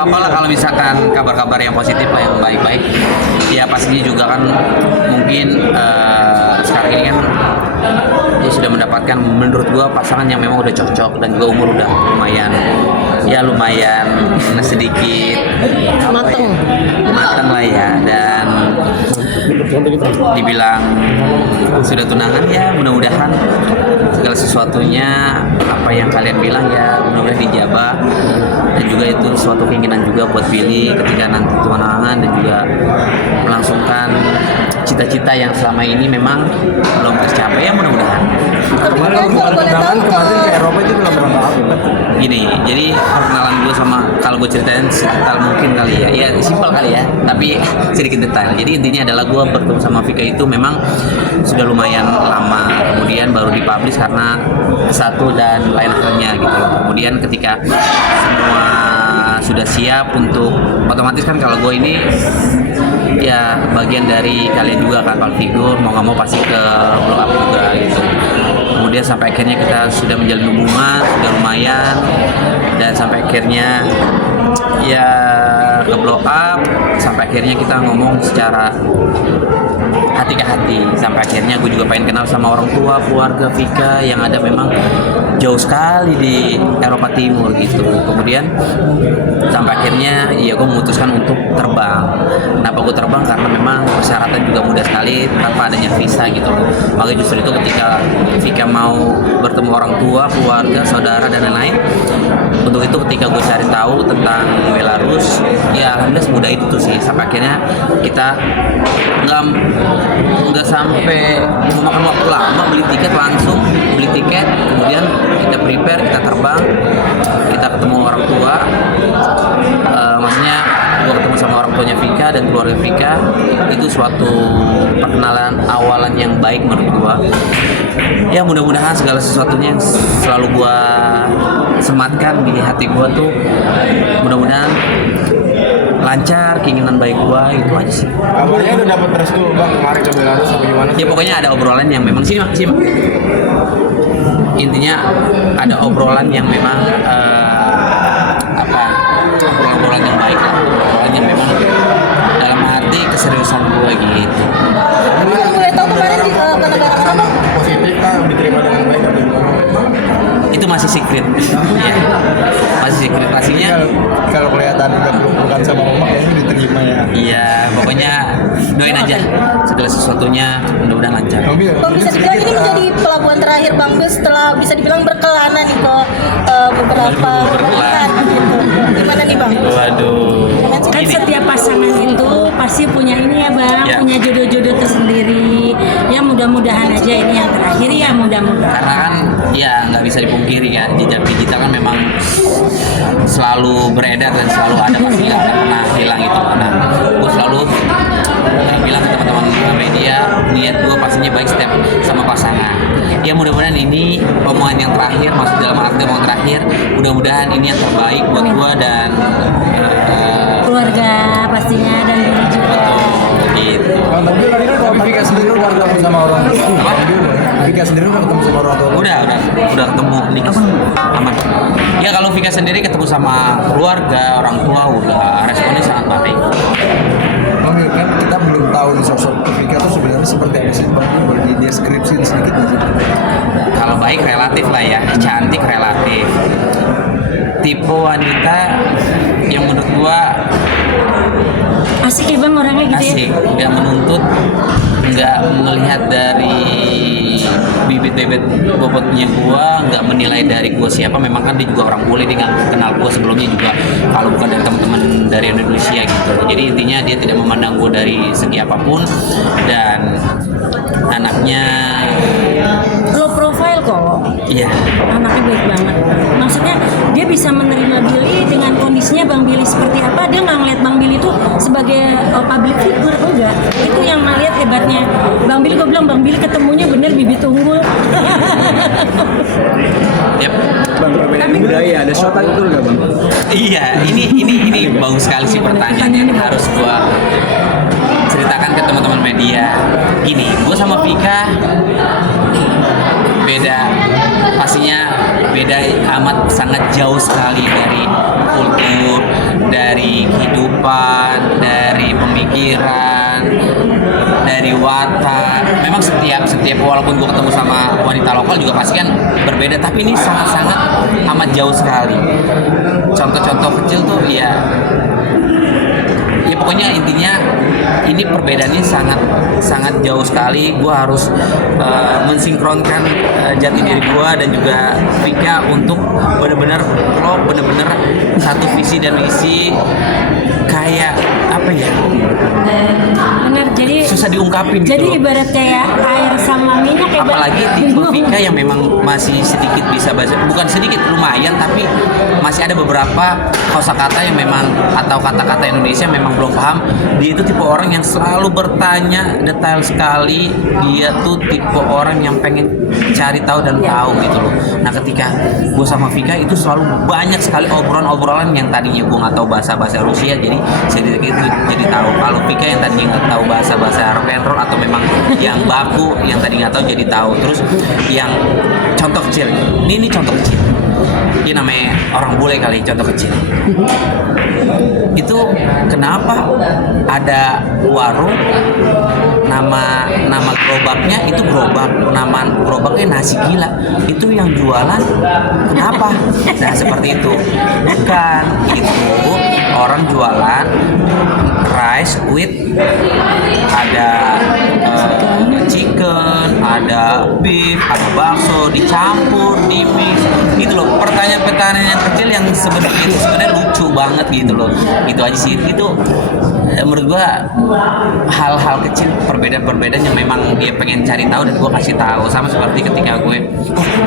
apa-apa lah kalau misalkan kabar-kabar yang positif lah, yang baik-baik. Ya pastinya juga kan mungkin sekarang ini kan dia sudah mendapatkan menurut gua pasangan yang memang udah cocok dan juga umur udah lumayan sedikit mateng lah ya, dan dibilang sudah tunangan ya mudah-mudahan segala sesuatunya apa yang kalian bilang ya mudah-mudahan dijabah, dan juga itu suatu keinginan juga buat Billy ketika nanti tunangan dan juga melangsungkan cita-cita yang selama ini memang belum tercapai ya mudah-mudahan. Tapi kalau boleh tahu kemarin ke Eropa itu dalam rangka apa? Gini, jadi perkenalan gue sama, kalau gue ceritain sedetail mungkin kali ya simpel kali ya, tapi sedikit detail. Jadi intinya adalah gue bertemu sama Vika itu memang sudah lumayan lama, kemudian baru dipublish karena satu dan lain halnya gitu. Kemudian ketika semua sudah siap untuk, otomatis kan kalau gue ini ya bagian dari kalian juga kan, Pak Figur mau nggak mau pasti ke blow up juga gitu. Kemudian sampai akhirnya kita sudah menjalin hubungan sudah lumayan, dan sampai akhirnya ya ke blow up, sampai akhirnya kita ngomong secara hati ke hati, sampai akhirnya gue juga pengen kenal sama orang tua keluarga Vika yang ada memang jauh sekali di Eropa Timur gitu. Kemudian sampai akhirnya ya gue memutuskan untuk terbang. Kenapa gue terbang? Karena memang persyaratan juga mudah sekali tanpa adanya visa gitu. Makanya justru itu ketika Vika mau bertemu orang tua, keluarga, saudara dan lain-lain, untuk itu ketika gue cari tahu tentang Belarus, ya alhamdulillah semudah itu sih. Sampai akhirnya kita nggak sampai memakan waktu lama, beli tiket, kemudian kita prepare, kita terbang, kita ketemu orang tua. Maksudnya gue ketemu sama orang tuanya Vika dan keluarga Vika, itu suatu perkenalan awalan yang baik menurut gue. Ya mudah-mudahan segala sesuatunya yang selalu gue sematkan di hati gue tuh mudah-mudahan lancar, keinginan baik gua itu aja sih. Kabarnya udah dapat restu bang kemarin ke Belarus apa gimana? Ya pokoknya ada obrolan yang memang sini mak. Intinya ada obrolan yang memang obrolan yang baik lah, obrolan yang memang dalam hati keseriusan gua gitu. kalau boleh tahu kemarin di ke negara mana? Positif kah, diterima dengan baik atau gimana? Itu masih secret. Ya. Masih secret pastinya. Kalau kelihatan udah peluk-pelukan sama mama kayaknya diterima ya. Iya, pokoknya doain aja segala sesuatunya mudah-mudahan lancar. Bang, bisa dibilang ini menjadi pelabuhan terakhir Bang Bil setelah bisa dibilang berkelana nih ke beberapa pernikahan gitu. Gimana nih Bang? Waduh. Kan Ini. setiap pasangan itu pasti punya ini ya bang, Ya. punya jodoh-jodoh tersendiri. Ya mudah-mudahan aja ini yang terakhir ya mudah-mudahan. Karena kan ya nggak bisa dipungkiri kan, jejak digital kan memang selalu beredar dan selalu ada, pasti nggak akan pernah hilang itu. Nah, gue selalu bilang ke teman-teman media, niat gue pastinya baik setiap sama pasangan. Ya mudah-mudahan ini omongan yang terakhir, maksud dalam arti omongan terakhir, mudah-mudahan ini yang terbaik buat gue dan Keluarga pastinya dan diri juga. gitu. Tapi tadi kan kalau Vika sendiri udah ketemu sama orang tua. Vika sendiri udah ketemu sama orang tua. Udah ketemu nih, aman. Ya kalau Vika sendiri ketemu sama keluarga, orang tua, udah responnya sangat baik. Bang, kan kita belum tahu nih sosok Vika tuh sebenarnya seperti apa sih bang? Boleh dideskripsiin sedikit aja. Kalau baik relatif lah ya, cantik relatif. Tipe wanita yang menurut gua Asik ya bang orangnya gitu ya. asik, nggak menuntut, nggak melihat dari bibit-bibit bobotnya gua, nggak menilai dari gua siapa. Memang kan dia juga orang bule, dia nggak kenal gua sebelumnya juga, kalau bukan dari teman-teman dari Indonesia gitu. Jadi intinya dia tidak memandang gua dari segi apapun, dan anaknya Low profile kok. iya. Anaknya baik banget. Maksudnya dia bisa menerima Billy dengan kondisinya Bang Billy seperti apa. Dia nggak ngeliat Bang Billy itu sebagai public figure, enggak. Itu yang ngeliat hebatnya Bang Billy. Gue bilang Bang Billy ketemunya bener bibit unggul. Yap. Bang, perbedaan budaya ada sopan itu nggak bang? Iya, ini bagus sekali sih pertanyaan yang harus gua ceritakan ke teman-teman media. Gini, gua sama Vika beda pastinya beda amat, sangat jauh sekali dari kultur, dari kehidupan, dari pemikiran, dari watak. Memang setiap walaupun gue ketemu sama wanita lokal juga pasti kan berbeda, tapi ini sangat-sangat amat jauh sekali. Contoh-contoh kecil tuh ya pokoknya intinya ini perbedaannya sangat jauh sekali. Gue harus mensinkronkan jati diri gue dan juga Vika untuk benar-benar satu visi dan misi. Kayak apa ya? Benar, jadi susah diungkapin gitu. Jadi ibarat kayak air sama minyak ya. Apalagi tipe Vika yang memang masih sedikit bisa bahasa, bukan sedikit, lumayan, tapi masih ada beberapa kosakata yang memang atau kata-kata Indonesia yang memang belum paham. Dia itu tipe orang yang selalu bertanya detail sekali. Dia tuh tipe orang yang pengen cari tahu dan tahu gitu loh. Nah ketika gue sama Vika itu selalu banyak sekali obrolan yang tadinya gue nggak tahu bahasa Rusia, jadi sedikit itu jadi tahu. Kalau Vika yang tadinya nggak tahu bahasa rock and roll atau memang yang baku yang tadi nggak tahu jadi tahu. Terus yang contoh kecil, ini contoh kecil. Ini namanya orang bule kali, contoh kecil. Itu kenapa ada warung nama gerobaknya itu nama gerobaknya nasi gila, itu yang jualan kenapa? Nah seperti itu. Bukan, itu orang jualan rice with ada chicken, ada beef, ada bakso dicampur, dimix gitu loh. Pertanyaan yang kecil yang sebenarnya lucu banget gitu loh. Itu aja sih, itu menurut gua hal-hal kecil, perbedaan yang memang dia pengen cari tahu dan gua kasih tahu. Sama seperti ketika gue,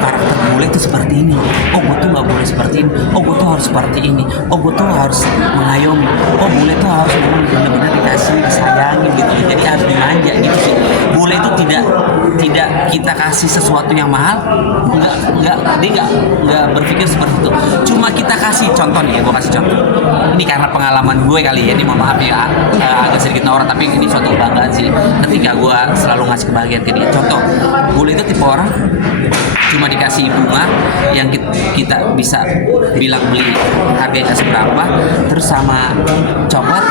karakter bule itu seperti ini, gue tuh nggak boleh seperti ini, gue tuh harus seperti ini, gue tuh harus mengayomi, bule tuh harus benar-benar dikasih, disayangi gitu, jadi harus dimanja gitu sih. Bule itu tidak kita kasih sesuatu yang mahal, dia nggak berpikir seperti itu. Cuma kita kasih contoh nih, gue kasih contoh. Ini karena pengalaman gue kali ya, ini mohon maaf ya, agak sedikit norak, tapi ini suatu kebanggaan sih ketika gue selalu ngasih kebahagiaan ke dia. Contoh, bule itu tipe orang cuma dikasih bunga yang kita bisa bilang beli harganya seberapa, terus sama coklat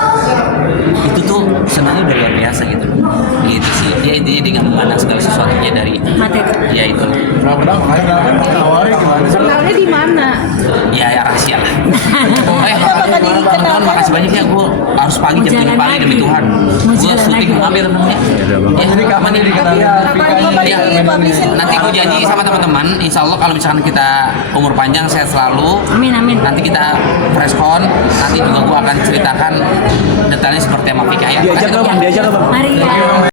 itu tuh senangnya udah luar biasa gitu sih. Dia intinya dia nggak memandang segala sesuatunya dari materi. Ya itu Awalnya gimana sih? Sebenarnya di mana? ya rahasia lah. Apakah dikenal? Teman-teman makasih banyak ya, gue harus pagi jam 7 pagi demi Tuhan. Gue syuting ngambil namanya. Jadi kapan ini dikenal? Nanti gue janji sama teman-teman, insya Allah kalau misalkan kita umur panjang, sehat selalu. Amin. Nanti kita preskon, nanti juga gue akan ceritakan detailnya seperti sama Vika ya. Diajak nggak bang? Mari ya.